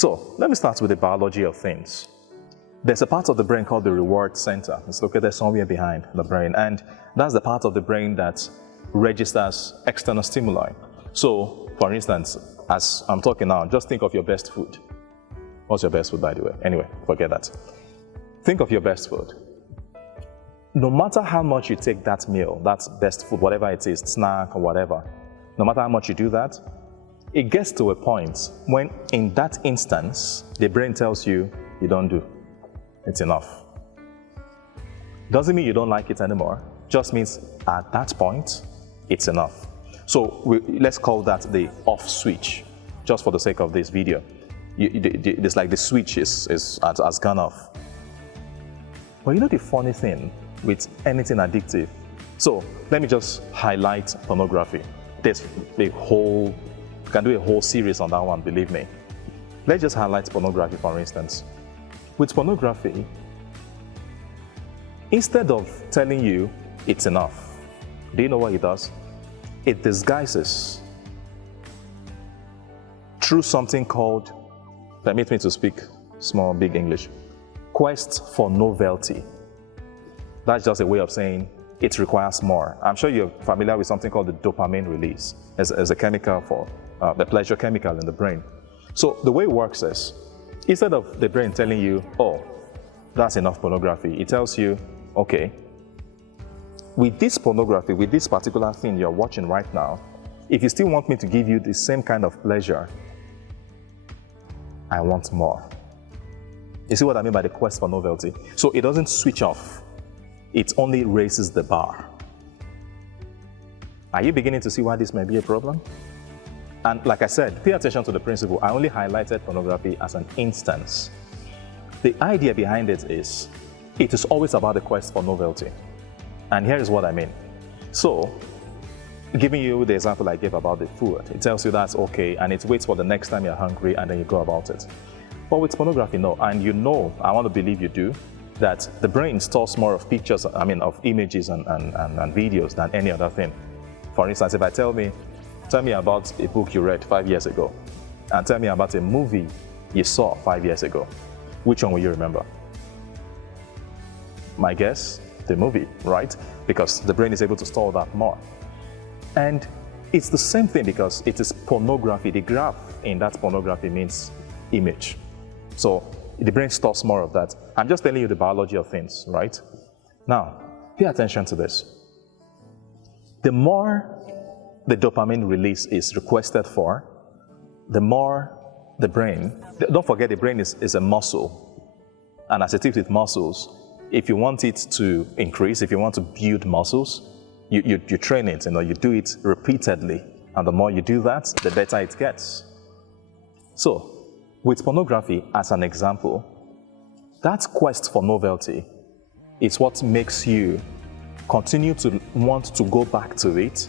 So let me start with the biology of things. There's a part of the brain called the reward center. It's located somewhere behind the brain, and that's the part of the brain that registers external stimuli. So, for instance, as I'm talking now, just think of your best food. What's your best food, by the way? Anyway, forget that. Think of your best food. No matter how much you take that meal, that best food, whatever it is, snack or whatever, no matter how much you do that, it gets to a point when, in that instance, the brain tells you, you don't do. It's enough. Doesn't mean you don't like it anymore. Just means at that point, it's enough. So let's call that the off switch, just for the sake of this video. It's like the switch has gone off. But you know the funny thing with anything addictive? So let me just highlight pornography. There's you can do a whole series on that one, believe me. Let's just highlight pornography, for instance. With pornography, instead of telling you it's enough, do you know what it does? It disguises through something called, permit me to speak small, big English, quest for novelty. That's just a way of saying it requires more. I'm sure you're familiar with something called the dopamine release as a chemical for the pleasure chemical in the brain. So the way it works is, instead of the brain telling you, oh, that's enough pornography, it tells you, okay, with this pornography, with this particular thing you're watching right now, if you still want me to give you the same kind of pleasure, I want more. You see what I mean by the quest for novelty? So it doesn't switch off. It only raises the bar. Are you beginning to see why this may be a problem? And like I said, pay attention to the principle. I only highlighted pornography as an instance. The idea behind it is always about the quest for novelty. And here is what I mean. So, giving you the example I gave about the food, it tells you that's okay, and it waits for the next time you're hungry, and then you go about it. But with pornography, no. And you know, I want to believe you do, that the brain stores more of pictures, of images and videos than any other thing. For instance, if I tell me about a book you read 5 years ago, and tell me about a movie you saw 5 years ago, which one will you remember? My guess, the movie, right? Because the brain is able to store that more. And it's the same thing because it is pornography. The graph in that pornography means image. So the brain stores more of that. I'm just telling you the biology of things, right? Now, pay attention to this. The more the dopamine release is requested for, the more the brain, don't forget the brain is a muscle. And as it is with muscles, if you want it to increase, if you want to build muscles, you train it, you do it repeatedly. And the more you do that, the better it gets. So, with pornography as an example, that quest for novelty is what makes you continue to want to go back to it,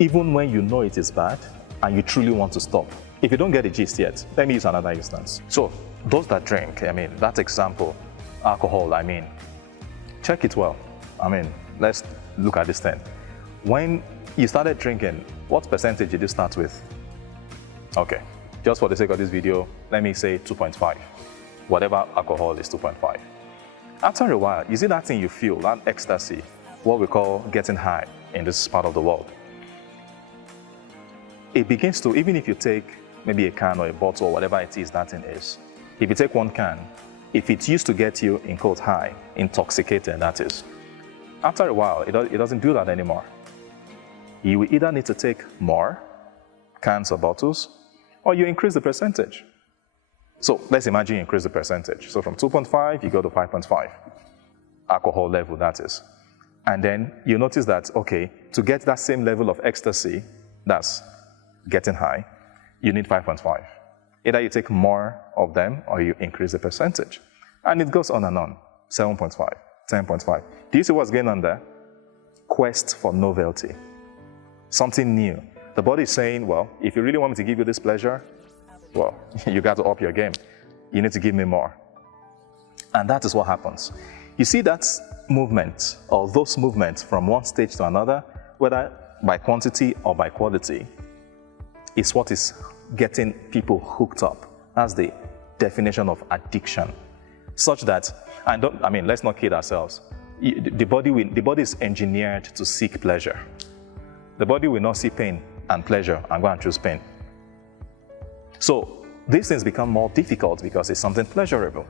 even when you know it is bad and you truly want to stop. If you don't get the gist yet, let me use another instance. So, those that drink, that example, alcohol, check it well. Let's look at this thing. When you started drinking, what percentage did you start with? Okay, just for the sake of this video, let me say 2.5. Whatever alcohol is 2.5. After a while, you see that thing you feel, that ecstasy, what we call getting high in this part of the world. It begins to, even if you take maybe a can or a bottle or whatever it is that thing is, if you take one can, if it used to get you, in quote, high, intoxicated, that is, after a while, it doesn't do that anymore. You will either need to take more cans or bottles, or you increase the percentage. So let's imagine you increase the percentage. So from 2.5, you go to 5.5. Alcohol level, that is. And then you notice that, okay, to get that same level of ecstasy, that's getting high, you need 5.5. Either you take more of them or you increase the percentage. And it goes on and on. 7.5, 10.5. Do you see what's going on there? Quest for novelty. Something new. The body is saying, well, if you really want me to give you this pleasure, well, you got to up your game. You need to give me more. And that is what happens. You see that movement, or those movements from one stage to another, whether by quantity or by quality, is what is getting people hooked up. That's the definition of addiction. Such that, let's not kid ourselves. The body is engineered to seek pleasure. The body will not see pain and pleasure and go and choose pain. So these things become more difficult because it's something pleasurable.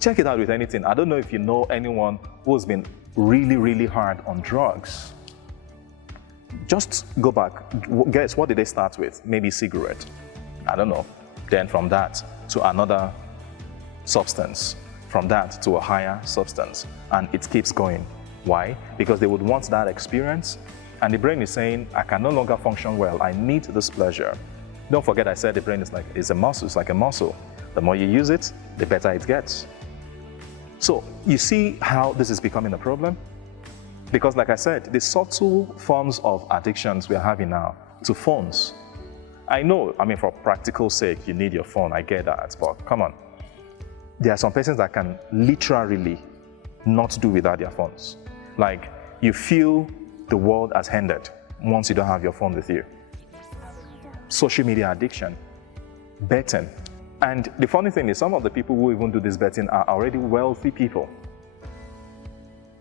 Check it out with anything. I don't know if you know anyone who's been really, really hard on drugs. Just go back. Guess what did they start with? Maybe cigarette. I don't know. Then from that to another substance. From that to a higher substance. And it keeps going. Why? Because they would want that experience. And the brain is saying, I can no longer function well. I need this pleasure. Don't forget I said the brain is a muscle. It's like a muscle. The more you use it, the better it gets. So you see how this is becoming a problem? Because like I said, the subtle forms of addictions we are having now to phones. I know, for practical sake, you need your phone, I get that, but come on. There are some persons that can literally not do without their phones. Like, you feel the world has ended once you don't have your phone with you. Social media addiction, betting. And the funny thing is, some of the people who even do this betting are already wealthy people.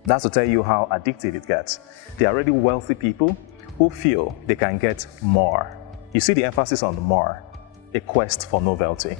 That's to tell you how addictive it gets. They are already wealthy people who feel they can get more. You see the emphasis on more, a quest for novelty.